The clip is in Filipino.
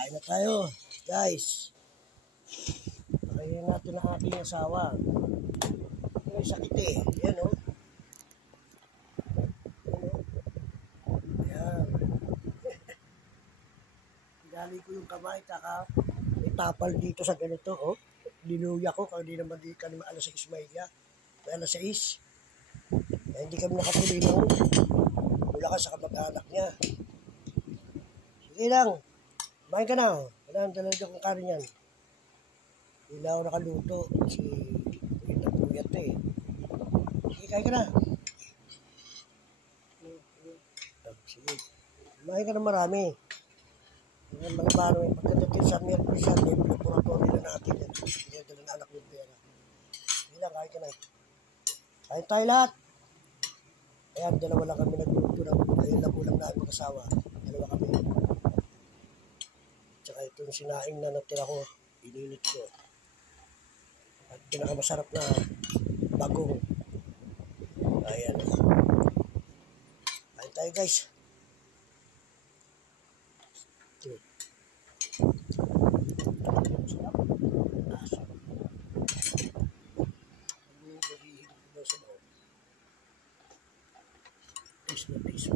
Kain na tayo, guys. Pakainin natin ang aking asawa. May sakit eh. Yan o. Yan. Pinali ko yung kamay, taka itapal dito sa ganito, oh. Linuya ko, kung hindi naman di ka naman alas 6 Maylya. May alas 6. Eh, hindi kami nakatuloy noon. Mula ka sa kamag-anak niya. Sige lang. Kumain ka na. Wala ang talaga kong kanin yan. Hindi na ako nakaluto. Kasi puyat eh. Sige, kain ka na. Sige. Kumain ka na marami. Yan, mga baro. Pagkatatin sa Mercury sa may laboratory na natin yan. Pinadala na anak yung pera. Sige lang, kain ka na. Kain tayo lahat. Ayan, dalawa lang kami nagluto ng ayun lang ulam namin mag-asawa. Dalawa kami. Tsaka itong sinaing na natira ko, ininit ko. At pinakamasarap na bagong. Ayan. Kain tayo guys. Ito. Sarap. Asa. Ang gagihigit ko daw sa loob. Peace na peace.